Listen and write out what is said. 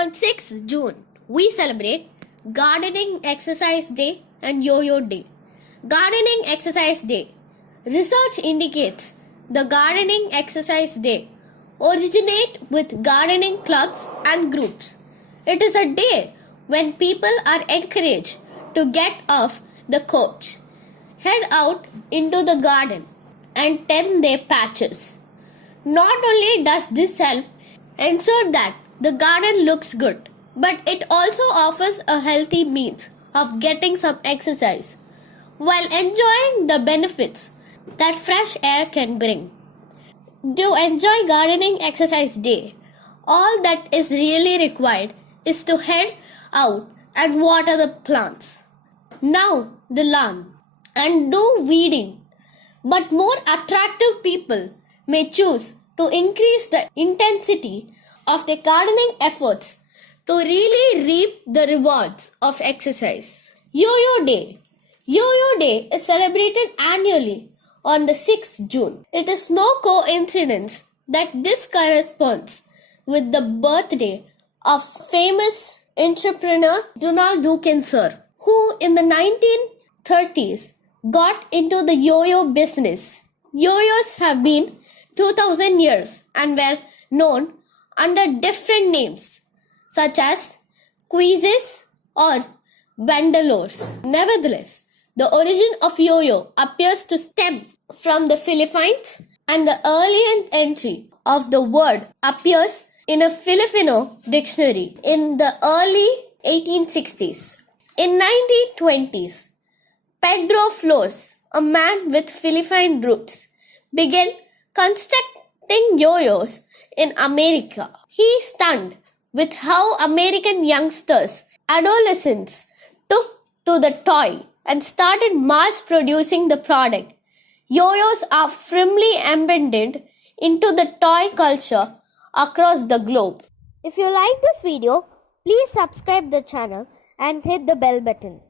On 6th June, we celebrate Gardening Exercise Day and Yo-Yo Day. Gardening Exercise Day. Research indicates the Gardening Exercise Day originate with gardening clubs and groups. It is a day when people are encouraged to get off the couch, head out into the garden and tend their patches. Not only does this help ensure that the garden looks good, but it also offers a healthy means of getting some exercise while enjoying the benefits that fresh air can bring. To enjoy Gardening Exercise Day, all that is really required is to head out and water the plants, now the lawn, and do weeding. But more attractive people may choose to increase the intensity of their gardening efforts to really reap the rewards of exercise. Yo-Yo Day. Yo-Yo Day is celebrated annually on the 6th June. It is no coincidence that this corresponds with the birthday of famous entrepreneur Donald Dukenser, who in the 1930s got into the yo-yo business. Yo-yos have been 2000 years and were known under different names such as quizzes or bandoleros. Nevertheless, the origin of yo-yo appears to stem from the Philippines, and the earliest entry of the word appears in a Filipino dictionary in the early 1860s. In 1920s, Pedro Flores, a man with Philippine roots, began constructing yo-yos in America. He is stunned with how American youngsters, adolescents, took to the toy and started mass producing the product. Yo-yos are firmly embedded into the toy culture across the globe. If you like this video, please subscribe the channel and hit the bell button.